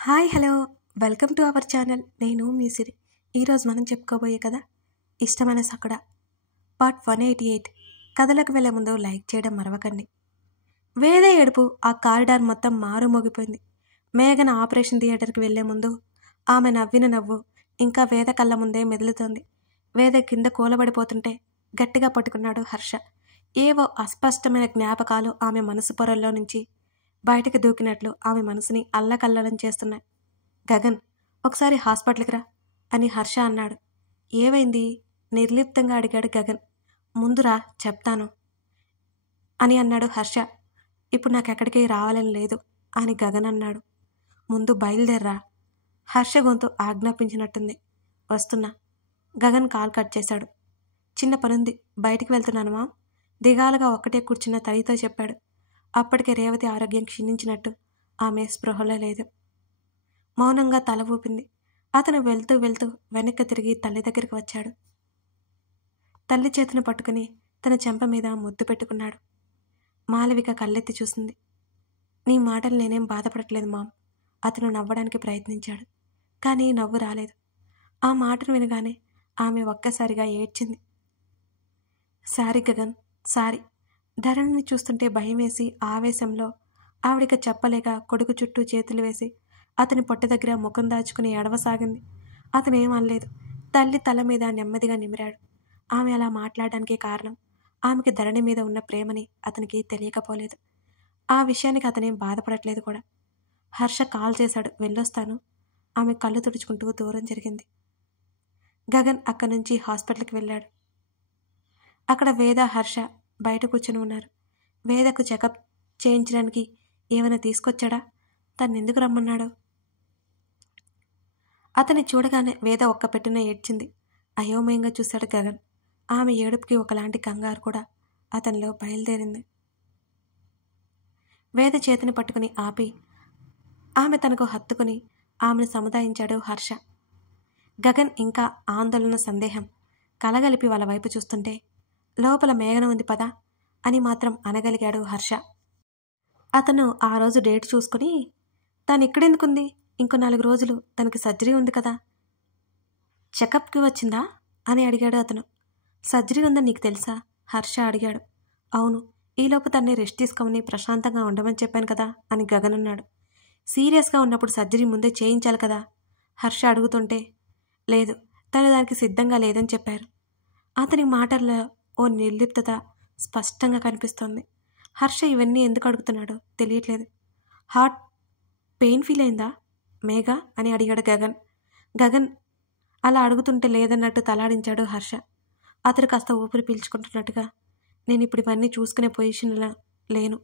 Hi hello welcome to our channel. నేను మీ సిరి. ఈరోజు మనం చెప్పుకోబోయే కదా ఇష్టమైన సకడ పార్ట్ 188. కథలకు వెళ్ళే ముందు లైక్ చేయడం మరవకండి. వేద ఏడుపు ఆ కారిడార్ మొత్తం మారుమోగిపోయింది. మేఘన ఆపరేషన్ థియేటర్కి వెళ్లే ముందు ఆమె నవ్విన నవ్వు ఇంకా వేద కళ్ళ ముందే మెదులుతోంది. వేద కింద కూలబడిపోతుంటే గట్టిగా పట్టుకున్నాడు హర్ష. ఏవో అస్పష్టమైన జ్ఞాపకాలు ఆమె మనసు పొరల్లో నుంచి బయటకు దూకినట్లు ఆమె మనసుని అల్లకల్లలం చేస్తున్నాయి. గగన్, ఒకసారి హాస్పిటల్కి రా అని హర్ష అన్నాడు. ఏమైంది? నిర్లిప్తంగా అడిగాడు గగన్. ముందురా చెప్తాను అని అన్నాడు హర్ష. ఇప్పుడు నాకెక్కడికి రావాలని లేదు అని గగన్ అన్నాడు. ముందు బయలుదేర్రా. హర్ష గొంతు ఆజ్ఞాపించినట్టుంది. వస్తున్నా. గగన్ కాల్ కట్ చేశాడు. చిన్న పనుంది, బయటికి వెళ్తున్నాను మామ్. దిగాలుగా ఒక్కటే కూర్చున్న తల్లితో చెప్పాడు. అప్పటికే రేవతి ఆరోగ్యం క్షీణించినట్టు ఆమె స్పృహలో లేదు. మౌనంగా తల ఊపింది. అతను వెళ్తూ వెళ్తూ వెనక్కి తిరిగి తల్లి దగ్గరికి వచ్చాడు. తల్లి చేతిని పట్టుకుని తన చెంప మీద ముద్దు పెట్టుకున్నాడు. మాలవిక కళ్ళెత్తి చూసింది. నీ మాటలు నేనేం బాధపడట్లేదు మామ్. అతను నవ్వడానికి ప్రయత్నించాడు, కానీ నవ్వు రాలేదు. ఆ మాటను వినగానే ఆమె ఒక్కసారిగా ఏడ్చింది. Sorry Gagan, sorry. ధరణిని చూస్తుంటే భయం వేసి ఆవేశంలో ఆవిడిక చెప్పలేక కొడుకు చుట్టూ చేతులు వేసి అతని పొట్ట దగ్గర ముఖం దాచుకుని ఏడవసాగింది. అతనేం అనలేదు. తల్లి తల మీద నెమ్మదిగా నిమిరాడు. ఆమె అలా మాట్లాడడానికి కారణం ఆమెకి ధరణి మీద ఉన్న ప్రేమని అతనికి తెలియకపోలేదు. ఆ విషయానికి అతనేం బాధపడట్లేదు కూడా. హర్ష కాల్ చేశాడు. వెళ్ళొస్తాను. ఆమె కళ్ళు తుడుచుకుంటూ దూరం జరిగింది. గగన్ అక్కడి నుంచి హాస్పిటల్కి వెళ్ళాడు. అక్కడ వేద, హర్ష బయట కూర్చొని ఉన్నారు. వేదకు చెకప్ చేయించడానికి ఏమైనా తీసుకొచ్చాడా? తను ఎందుకు రమ్మన్నాడో? అతన్ని చూడగానే వేద ఒక్క పెట్టిన ఏడ్చింది. అయోమయంగా చూశాడు గగన్. ఆమె ఏడుపుకి ఒకలాంటి కంగారు కూడా అతనిలో బయలుదేరింది. వేద చేతిని పట్టుకుని ఆపి ఆమె తనకు హత్తుకుని ఆమెను సముదాయించాడు హర్ష. గగన్ ఇంకా ఆందోళన, సందేహం కలగలిపి వాళ్ళ వైపు చూస్తుంటే లోపల మేఘన ఉంది పదా అని మాత్రం అనగలిగాడు హర్ష. అతను ఆ రోజు డేట్ చూసుకుని తను ఇక్కడెందుకుంది, ఇంకో 4 రోజులు తనకి సర్జరీ ఉంది కదా, చెకప్కి వచ్చిందా అని అడిగాడు అతను. సర్జరీ ఉందని నీకు తెలుసా? హర్ష అడిగాడు. అవును, ఈలోపు తన్ని రెస్ట్ తీసుకోమని ప్రశాంతంగా ఉండమని చెప్పాను కదా అని గగన్ అన్నాడు. సీరియస్గా ఉన్నప్పుడు సర్జరీ ముందే చేయించాలి కదా హర్ష అడుగుతుంటే, లేదు, తను దానికి సిద్ధంగా లేదని చెప్పారు. అతని మాటల్లో ఓ నిర్లిప్తత స్పష్టంగా కనిపిస్తోంది. హర్ష ఇవన్నీ ఎందుకు అడుగుతున్నాడో తెలియట్లేదు. హార్ట్ పెయిన్ ఫీల్ అయిందా మేఘ అని అడిగాడు గగన్. గగన్ అలా అడుగుతుంటే లేదన్నట్టు తలాడించాడు హర్ష. అతడు కాస్త ఊపిరి పీల్చుకుంటున్నట్టుగా, నేను ఇప్పుడు ఇవన్నీ చూసుకునే పొజిషన్లో లేను,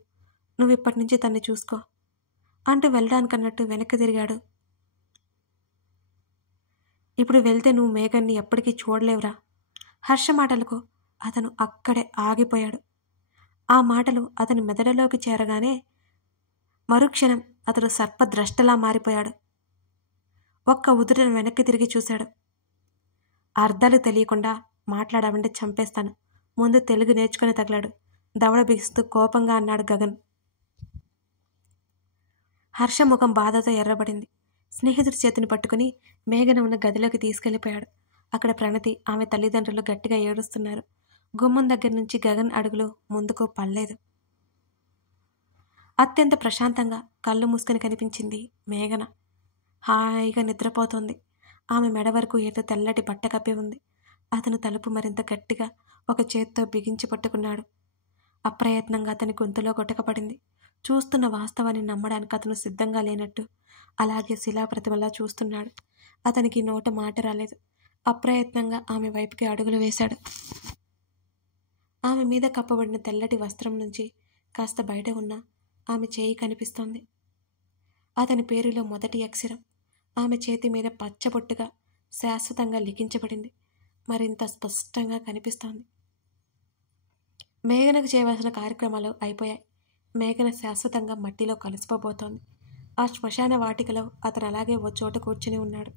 నువ్వు ఇప్పటి నుంచి తన్ని చూసుకో అంటూ వెళ్ళడానికన్నట్టు వెనక్కి తిరిగాడు. ఇప్పుడు వెళ్తే నువ్వు మేఘన్ని ఎప్పటికీ చూడలేవురా. హర్ష మాటలకు అతను అక్కడే ఆగిపోయాడు. ఆ మాటలు అతని మెదడులోకి చేరగానే మరుక్షణం అతడు సర్పద్రష్టలా మారిపోయాడు. ఒక్క ఉదుటను వెనక్కి తిరిగి చూశాడు. అర్థాలు తెలియకుండా మాట్లాడామంటే చంపేస్తాను, ముందు తెలుగు నేర్చుకుని తగలాడు దవడ బిగిస్తూ కోపంగా అన్నాడు గగన్. హర్ష ముఖం బాధతో ఎర్రబడింది. స్నేహితుడి చేతిని పట్టుకుని మేఘన ఉన్న గదిలోకి తీసుకెళ్లిపోయాడు. అక్కడ ప్రణతి, ఆమె తల్లిదండ్రులు గట్టిగా ఏడుస్తున్నారు. గుమ్మం దగ్గర నుంచి గగన్ అడుగులు ముందుకు పడలేదు. అత్యంత ప్రశాంతంగా కళ్ళు మూసుకుని కనిపించింది మేఘన. హాయిగా నిద్రపోతోంది. ఆమె మెడ వరకు ఏదో తెల్లటి బట్ట కప్పి ఉంది. అతను తలుపు మరింత గట్టిగా ఒక చేత్తో బిగించి పట్టుకున్నాడు. అప్రయత్నంగా అతని గొంతులో గొటకపడింది. చూస్తున్న వాస్తవాన్ని నమ్మడానికి అతను సిద్ధంగా లేనట్టు అలాగే శిలాప్రతిమలా చూస్తున్నాడు. అతనికి నోట మాట రాలేదు. అప్రయత్నంగా ఆమె వైపుకి అడుగులు వేశాడు. ఆమె మీద కప్పబడిన తెల్లటి వస్త్రం నుంచి కాస్త బయట ఉన్న ఆమె చేయి కనిపిస్తోంది. అతని పేరులో మొదటి అక్షరం ఆమె చేతి మీద పచ్చబొట్టుగా శాశ్వతంగా లిఖించబడింది. మరింత స్పష్టంగా కనిపిస్తోంది. మేఘనకు చేయవలసిన కార్యక్రమాలు అయిపోయాయి. మేఘన శాశ్వతంగా మట్టిలో కలిసిపోబోతోంది. ఆ శ్మశాన వాటికలో అతను అలాగే ఓ చోట కూర్చుని ఉన్నాడు.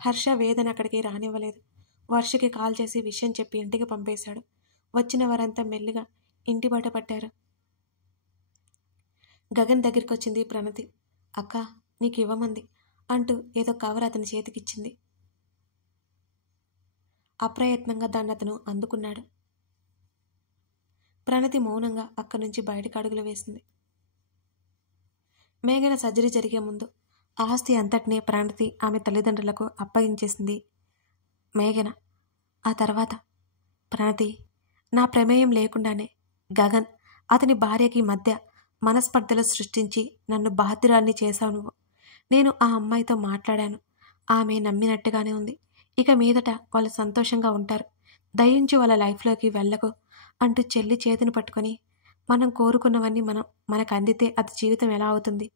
హర్ష వేదన అక్కడికి రానివ్వలేదు. వర్షకి కాల్ చేసి విషయం చెప్పి ఇంటికి పంపేశాడు. వచ్చిన వారంతా మెల్లిగా ఇంటి బయట పట్టారు. గగన్ దగ్గరికి వచ్చింది ప్రణతి. అక్క, నీకు ఇవ్వమంది అంటూ ఏదో కవర్ అతని చేతికిచ్చింది. అప్రయత్నంగా దాన్ని అతను అందుకున్నాడు. ప్రణతి మౌనంగా అక్కడి నుంచి బయటకు అడుగులు వేసింది. మేఘన సర్జరీ జరిగే ముందు ఆస్తి అంతటినీ ప్రణతి ఆమె తల్లిదండ్రులకు అప్పగించేసింది మేఘన. ఆ తర్వాత ప్రణతి నా ప్రమేయం లేకుండానే గగన్ అతని భార్యకి మధ్య మనస్పర్ధలు సృష్టించి నన్ను బాధ్యురాల్ని చేశావు నువ్వు. నేను ఆ అమ్మాయితో మాట్లాడాను. ఆమె నమ్మినట్టుగానే ఉంది. ఇక మీదట వాళ్ళు సంతోషంగా ఉంటారు. దయించి వాళ్ళ లైఫ్లోకి వెళ్ళకు అంటూ చెల్లి చేతిని పట్టుకొని మనం కోరుకున్నవన్నీ మనకు అందితే అది జీవితం ఎలా అవుతుంది?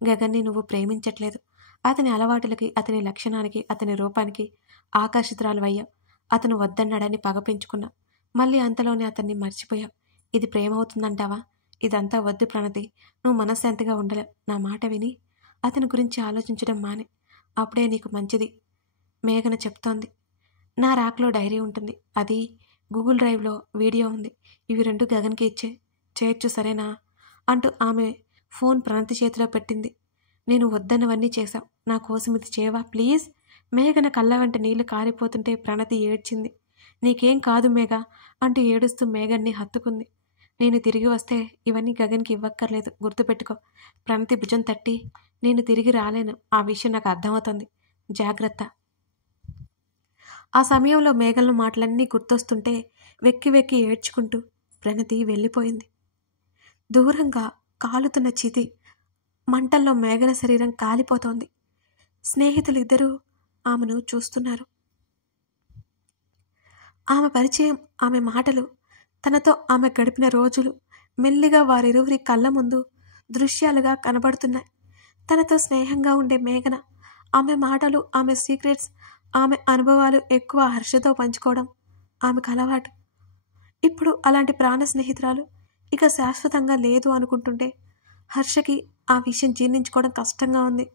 గగన్ని నువ్వు ప్రేమించట్లేదు. అతని అలవాటులకి, అతని లక్షణానికి, అతని రూపానికి ఆకర్షితురాలు అయ్యావు. అతను వద్దన్నాడని పగ పెంచుకున్నా. మళ్ళీ అంతలోనే అతన్ని మర్చిపోయావు. ఇది ప్రేమ అవుతుందంటావా? ఇదంతా వద్దు ప్రణతి. నువ్వు మనశ్శాంతిగా ఉండలేవు. నా మాట విని అతని గురించి ఆలోచించడం మానే. అప్పుడే నీకు మంచిది. మేఘన చెప్తోంది. నా ర్యాక్లో డైరీ ఉంటుంది. అది గూగుల్ డ్రైవ్లో వీడియో ఉంది. ఇవి 2 గగన్కి చేయొచ్చు సరేనా అంటూ ఆమె ఫోన్ ప్రణతి చేతిలో పెట్టింది. నేను వద్దన్నవన్నీ చేశావు. నా కోసం ఇది చేయవా ప్లీజ్? మేఘన కళ్ళ వెంట నీళ్లు కారిపోతుంటే ప్రణతి ఏడ్చింది. నీకేం కాదు మేఘ అంటూ ఏడుస్తూ మేఘన్ని హత్తుకుంది. నేను తిరిగి వస్తే ఇవన్నీ గగన్కి ఇవ్వక్కర్లేదు, గుర్తుపెట్టుకో. ప్రణతి భుజం తట్టి నేను తిరిగి రాలేను. ఆ విషయం నాకు అర్థమవుతుంది. జాగ్రత్త. ఆ సమయంలో మేఘలను మాటలన్నీ గుర్తొస్తుంటే వెక్కి వెక్కి ఏడ్చుకుంటూ ప్రణతి వెళ్ళిపోయింది. దూరంగా కాలుతున్న చితి మంటల్లో మేఘన శరీరం కాలిపోతోంది. స్నేహితులిద్దరూ ఆమెను చూస్తున్నారు. ఆమె పరిచయం, ఆమె మాటలు, తనతో ఆమె గడిపిన రోజులు మెల్లిగా వారిరువురి కళ్ళ ముందు దృశ్యాలుగా కనబడుతున్నాయి. తనతో స్నేహంగా ఉండే మేఘన, ఆమె మాటలు, ఆమె సీక్రెట్స్, ఆమె అనుభవాలు ఎక్కువ హర్షతో పంచుకోవడం ఆమెకు అలవాటు. ఇప్పుడు అలాంటి ప్రాణ స్నేహితురాలు ఇక శాశ్వతంగా లేదు అనుకుంటుంటే హర్షకి ఆ విషయం జీర్ణించుకోవడం కష్టంగా ఉంది.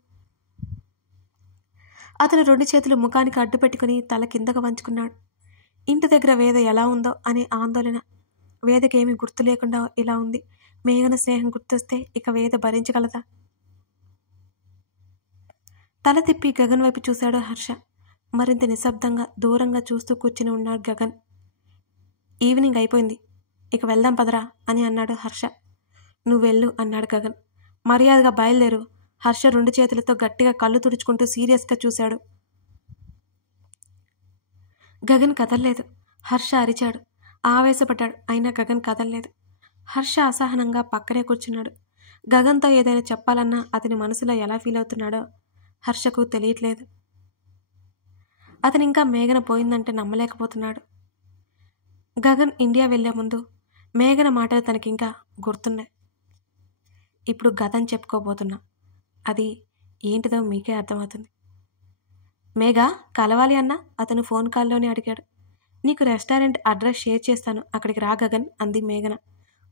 అతను 2 చేతులు ముఖానికి అడ్డు పెట్టుకుని తల కిందకు వంచుకున్నాడు. ఇంటి దగ్గర వేద ఎలా ఉందో అనే ఆందోళన. వేదకేమీ గుర్తు లేకుండా ఇలా ఉంది. మేఘన స్నేహం గుర్తొస్తే ఇక వేద భరించగలదా? తల తిప్పి గగన్ వైపు చూశాడు హర్ష. మరింత నిశ్శబ్దంగా దూరంగా చూస్తూ కూర్చుని ఉన్నాడు గగన్. ఈవినింగ్ అయిపోయింది, ఇక వెళ్దాం పదరా అని అన్నాడు హర్ష. నువ్వెళ్ళు అన్నాడు గగన్. మర్యాదగా బయలుదేరు. హర్ష 2 చేతులతో గట్టిగా కళ్ళు తుడుచుకుంటూ సీరియస్గా చూశాడు. గగన్ కదల్లేదు. హర్ష అరిచాడు, ఆవేశపడ్డాడు. అయినా గగన్ కదల్లేదు. హర్ష అసహనంగా పక్కనే కూర్చున్నాడు. గగన్తో ఏదైనా చెప్పాలన్నా అతని మనసులో ఎలా ఫీల్ అవుతున్నాడో హర్షకు తెలియట్లేదు. అతను ఇంకా మేఘన పోయిందంటే నమ్మలేకపోతున్నాడు. గగన్ ఇండియా వెళ్లే ముందు మేఘన మాటలు తనకింకా గుర్తున్నాయి. ఇప్పుడు గతం చెప్పుకోబోతున్నా. అది ఏంటిదో మీకే అర్థమవుతుంది. మేఘ కలవాలి అన్నా అతను ఫోన్ కాల్లోనే అడిగాడు. నీకు రెస్టారెంట్ అడ్రస్ షేర్ చేస్తాను, అక్కడికి రా గగన్ అంది మేఘన.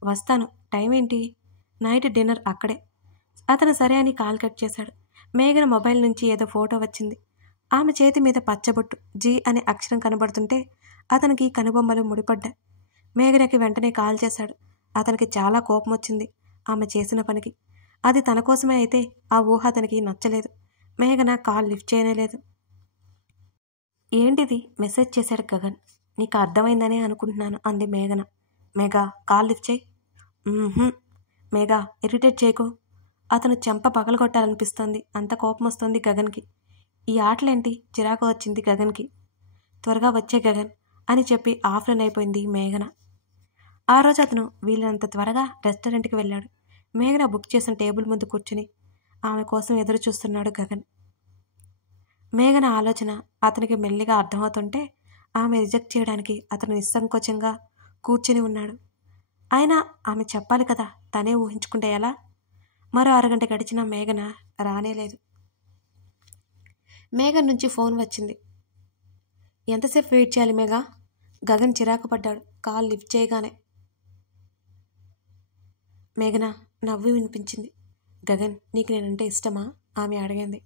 వస్తాను. టైం ఏంటి? నైట్ డిన్నర్ అక్కడే. అతను సరే అని కాల్ కట్ చేశాడు. మేఘన మొబైల్ నుంచి ఏదో ఫోటో వచ్చింది. ఆమె చేతి మీద పచ్చబొట్టు జీ అనే అక్షరం కనబడుతుంటే అతనికి కనుబొమ్మలు ముడిపడ్డాయి. మేఘనకి వెంటనే కాల్ చేశాడు. అతనికి చాలా కోపం వచ్చింది ఆమె చేసిన పనికి. అది తన కోసమే అయితే ఆ ఊహ అతనికి నచ్చలేదు. మేఘన కాల్ లిఫ్ట్ చేయలేదు. ఏంటిది? మెసేజ్ చేశాడు గగన్. నీకు అర్థమైందనే అనుకుంటున్నాను అంది మేఘన. మేఘ కాల్ లిఫ్ట్ చేయి. మేఘ ఇరిటేట్ చేయకు. అతను చెంప పగలగొట్టాలనిపిస్తోంది. అంత కోపం వస్తుంది గగన్కి. ఈ ఆటలేంటి? చిరాకు వచ్చింది గగన్కి. త్వరగా వచ్చే గగన్ అని చెప్పి ఆఫ్లైన్ అయిపోయింది మేఘన. ఆ రోజు అతను వీలైనంత త్వరగా రెస్టారెంట్కి వెళ్ళాడు. మేఘన బుక్ చేసిన టేబుల్ ముందు కూర్చుని ఆమె కోసం ఎదురు చూస్తున్నాడు గగన్. మేఘన ఆలోచన అతనికి మెల్లిగా అర్థమవుతుంటే ఆమె రిజెక్ట్ చేయడానికి అతను నిస్సంకోచంగా కూర్చుని ఉన్నాడు. అయినా ఆమె చెప్పాలి కదా, తనే ఊహించుకుంటే ఎలా? మరో అరగంట గడిచినా మేఘన రానేలేదు. మేఘన్ నుంచి ఫోన్ వచ్చింది. ఎంతసేపు వెయిట్ చేయాలి మేఘ? గగన్ చిరాకు పడ్డాడు కాల్ లిఫ్ట్ చేయగానే. మేఘన నవ్వు వినిపించింది. గగన్ నీకు నేనంటే ఇష్టమా? ఆమె అడిగింది.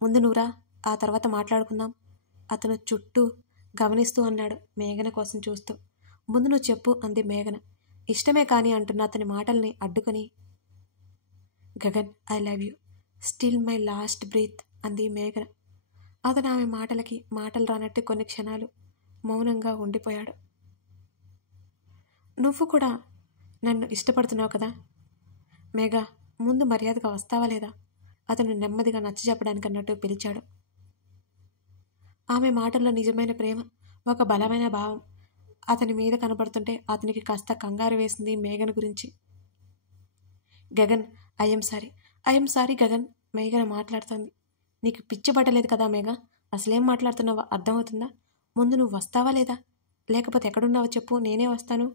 ముందు నువ్వురా, ఆ తర్వాత మాట్లాడుకుందాం అతను చుట్టూ గమనిస్తూ అన్నాడు మేఘన కోసం చూస్తూ. ముందు నువ్వు చెప్పు అంది మేఘన. ఇష్టమే కానీ అంటున్న అతని మాటల్ని అడ్డుకొని, Gagan I love you. Still my last breath అంది మేఘన. అతను ఆమె మాటలకి మాటలు రానట్టు కొన్ని క్షణాలు మౌనంగా ఉండిపోయాడు. నువ్వు కూడా నన్ను ఇష్టపడుతున్నావు కదా మేఘ, ముందు మర్యాదగా వస్తావా లేదా? అతను నెమ్మదిగా నచ్చజెప్పడానికి అన్నట్టు పిలిచాడు. ఆమె మాటల్లో నిజమైన ప్రేమ, ఒక బలమైన భావం అతని మీద కనబడుతుంటే అతనికి కాస్త కంగారు వేసింది మేఘన గురించి. గగన్, ఐఎమ్ సారీ గగన్, మేఘన మాట్లాడుతోంది. నీకు పిచ్చి పట్టలేదు కదా మేఘ? అసలేం మాట్లాడుతున్నావో అర్థమవుతుందా? ముందు నువ్వు వస్తావా లేదా? లేకపోతే ఎక్కడున్నావో చెప్పు, నేనే వస్తాను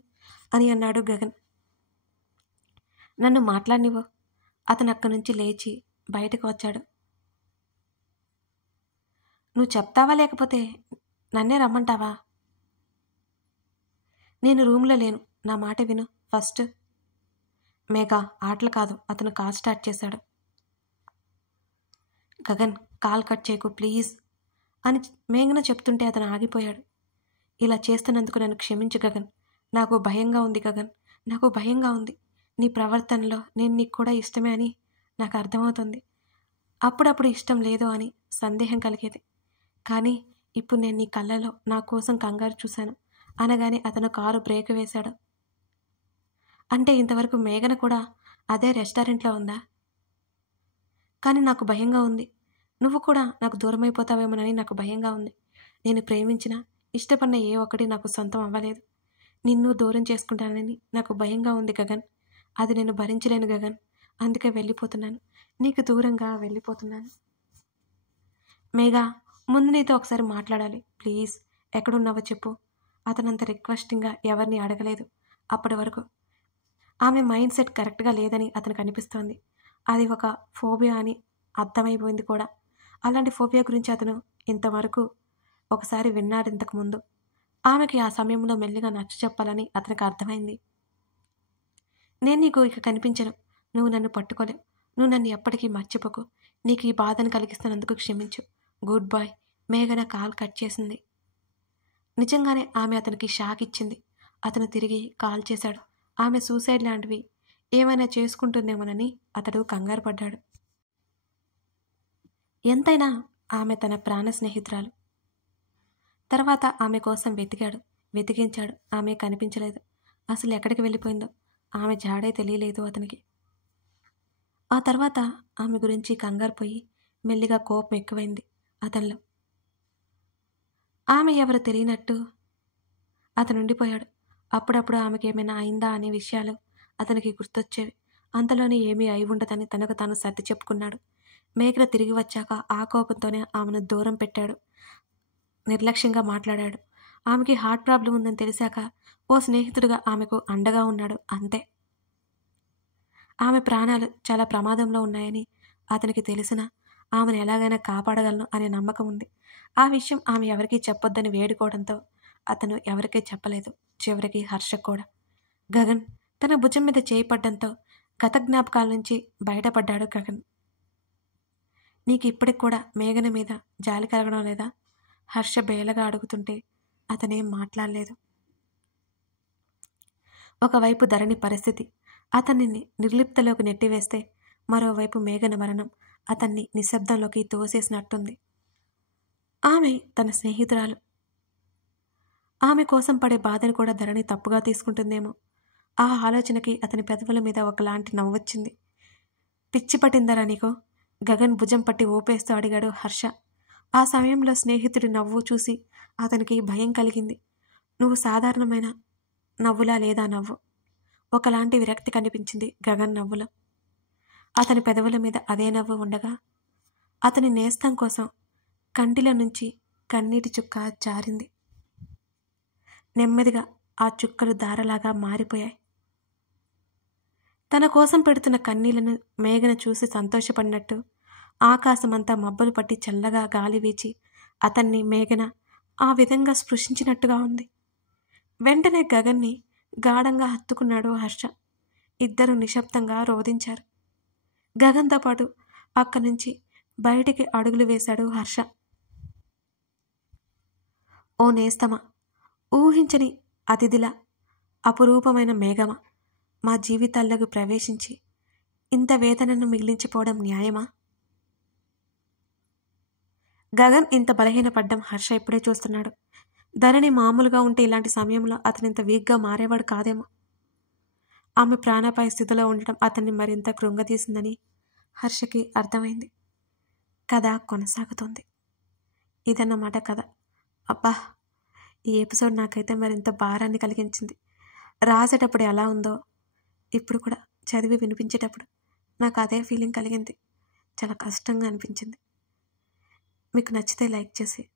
అని అన్నాడు గగన్. నన్ను మాట్లాడినివ్వు. అతను అక్కడి నుంచి లేచి బయటకు వచ్చాడు. నువ్వు చెప్తావా లేకపోతే నన్నే రమ్మంటావా? నేను రూమ్లో లేను, నా మాట విను ఫస్ట్. మేఘా, ఆటలు కాదు. అతను కాల్ స్టార్ట్ చేశాడు. గగన్, కాల్ కట్ చేయకు ప్లీజ్ అని మేఘన చెప్తుంటే అతను ఆగిపోయాడు. ఇలా చేస్తున్నందుకు నన్ను క్షమించు గగన్. నాకు భయంగా ఉంది గగన్, నాకు భయంగా ఉంది. నీ ప్రవర్తనలో నేను నీకు కూడా ఇష్టమే అని నాకు అర్థమవుతుంది. అప్పుడప్పుడు ఇష్టం లేదు అని సందేహం కలిగేది. కానీ ఇప్పుడు నేను నీ కళ్ళలో నా కోసం కంగారు చూశాను అనగానే అతను కారు బ్రేక్ వేశాడు. అంటే ఇంతవరకు మేఘన కూడా అదే రెస్టారెంట్లో ఉందా? కానీ నాకు భయంగా ఉంది. నువ్వు కూడా నాకు దూరం అయిపోతావేమోనని నాకు భయంగా ఉంది. నేను ప్రేమించిన ఇష్టపడిన ఏ ఒక్కటి నాకు సొంతం అవ్వలేదు. నిన్ను దూరం చేసుకుంటానని నాకు భయంగా ఉంది గగన్. అది నేను భరించలేను గగన్. అందుకే వెళ్ళిపోతున్నాను, నీకు దూరంగా వెళ్ళిపోతున్నాను. మేఘా, ముందు నీతో ఒకసారి మాట్లాడాలి ప్లీజ్. ఎక్కడున్నావో చెప్పు. అతనంత రిక్వెస్టింగ్గా ఎవరిని అడగలేదు అప్పటి వరకు. ఆమె మైండ్ సెట్ కరెక్ట్గా లేదని అతనికి అనిపిస్తోంది. అది ఒక ఫోబియా అని అర్థమైపోయింది కూడా. అలాంటి ఫోబియా గురించి అతను ఇంతవరకు ఒకసారి విన్నాడు ఇంతకుముందు. ఆమెకి ఆ సమయంలో మెల్లిగా నచ్చ చెప్పాలని అతనికి అర్థమైంది. నేను నీకు ఇక కనిపించను. నువ్వు నన్ను పట్టుకోలేవు. నువ్వు నన్ను ఎప్పటికీ మర్చిపోకు. నీకు ఈ బాధను కలిగిస్తున్నందుకు క్షమించు. Good bye. మేఘన కాల్ కట్ చేసింది. నిజంగానే ఆమె అతనికి షాక్ ఇచ్చింది. అతను తిరిగి కాల్ చేశాడు. ఆమె సూసైడ్ లాంటివి ఏమైనా చేసుకుంటుందేమోనని అతడు కంగారు పడ్డాడు. ఎంతైనా ఆమె తన ప్రాణ స్నేహితురాలు. తర్వాత ఆమె కోసం వెతికించాడు. ఆమె కనిపించలేదు. అసలు ఎక్కడికి వెళ్ళిపోయిందో ఆమె జాడే తెలియలేదు అతనికి. ఆ తర్వాత ఆమె గురించి కంగారు పోయి మెల్లిగా కోపం ఎక్కువైంది అతనిలో. ఆమె ఎవరు తెలియనట్టు అతను ఉండిపోయాడు. అప్పుడప్పుడు ఆమెకి ఏమైనా అయిందా అనే విషయాలు అతనికి గుర్తొచ్చేవి. అంతలోనే ఏమీ అయి ఉండదని తనకు తాను సర్ది చెప్పుకున్నాడు. మేఘన తిరిగి వచ్చాక ఆ కోపంతోనే ఆమెను దూరం పెట్టాడు. నిర్లక్ష్యంగా మాట్లాడాడు. ఆమెకి హార్ట్ ప్రాబ్లం ఉందని తెలిసాక ఓ స్నేహితుడిగా ఆమెకు అండగా ఉన్నాడు అంతే. ఆమె ప్రాణాలు చాలా ప్రమాదంలో ఉన్నాయని అతనికి తెలిసినా ఆమెను ఎలాగైనా కాపాడగలను అనే నమ్మకం ఉంది. ఆ విషయం ఆమె ఎవరికీ చెప్పొద్దని వేడుకోవడంతో అతను ఎవరికీ చెప్పలేదు. చివరికి హర్ష కూడా. గగన్ తన భుజం మీద చేయి పడ్డంతో గత జ్ఞాపకాల నుంచి బయటపడ్డాడు గగన్. నీకు ఇప్పటికి కూడా మేఘన మీద జాలి కలగడం లేదా? హర్ష బేలగా అడుగుతుంటే అతనేం మాట్లాడలేదు. ఒకవైపు ధరణి పరిస్థితి అతన్ని నిర్లిప్తలోకి నెట్టివేస్తే, మరోవైపు మేఘన మరణం అతన్ని నిశ్శబ్దంలోకి తోసేసినట్టుంది. ఆమె తన స్నేహితురాలు. ఆమె కోసం పడే బాధను కూడా ధరణి తప్పుగా తీసుకుంటుందేమో. ఆ ఆలోచనకి అతని పెదవుల మీద ఒకలాంటి నవ్వొచ్చింది. పిచ్చి పట్టిందరా నీకు? గగన్ భుజం పట్టి ఊపేస్తూ అడిగాడు హర్ష. ఆ సమయంలో స్నేహితుడి నవ్వు చూసి అతనికి భయం కలిగింది. నువ్వు సాధారణమైన నవ్వులా లేదా నవ్వు? ఒకలాంటి విరక్తి కనిపించింది గగన్ నవ్వులో. అతని పెదవుల మీద అదే నవ్వు ఉండగా అతని నేస్తం కోసం కంటిలో నుంచి కన్నీటి చుక్క జారింది. నెమ్మదిగా ఆ చుక్కలు దారలాగా మారిపోయాయి. తన కోసం పెడుతున్న కన్నీళ్లను మేఘన చూసి సంతోషపడినట్టు ఆకాశమంతా మబ్బులు పట్టి చల్లగా గాలి వీచి అతన్ని మేఘన ఆ విధంగా స్పృశించినట్టుగా ఉంది. వెంటనే గగన్ని గాఢంగా హత్తుకున్నాడు హర్ష. ఇద్దరు నిశ్శబ్దంగా రోధించారు. గగన్తో పాటు అక్కడి నుంచి బయటికి అడుగులు వేశాడు హర్ష. ఓ నేస్తమా, ఊహించని అతిథిలా అపురూపమైన మేఘమా, మా జీవితాల్లోకి ప్రవేశించి ఇంత వేదనను మిగిలించిపోవడం న్యాయమా? గగన్ ఇంత బలహీనపడ్డం హర్ష ఇప్పుడే చూస్తున్నాడు. ధరణి మామూలుగా ఉంటే ఇలాంటి సమయంలో అతను ఇంత వీక్గా మారేవాడు కాదేమో. ఆమె ప్రాణాపాయ స్థితిలో ఉండటం అతన్ని మరింత కృంగతీసిందని హర్షకి అర్థమైంది. కథ కొనసాగుతోంది. ఇదన్నమాట కథ. అబ్బా, ఈ ఎపిసోడ్ నాకైతే మరింత భారాన్ని కలిగించింది. రాసేటప్పుడు ఎలా ఉందో ఇప్పుడు కూడా చదివి వినిపించేటప్పుడు నాకు అదే ఫీలింగ్ కలిగింది. చాలా కష్టంగా అనిపించింది. మీకు నచ్చితే లైక్ చేసి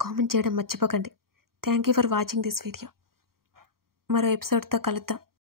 కామెంట్ చేయడం మర్చిపోకండి. Thank you for watching this video. మరో ఎపిసోడ్తో కలుద్దాం.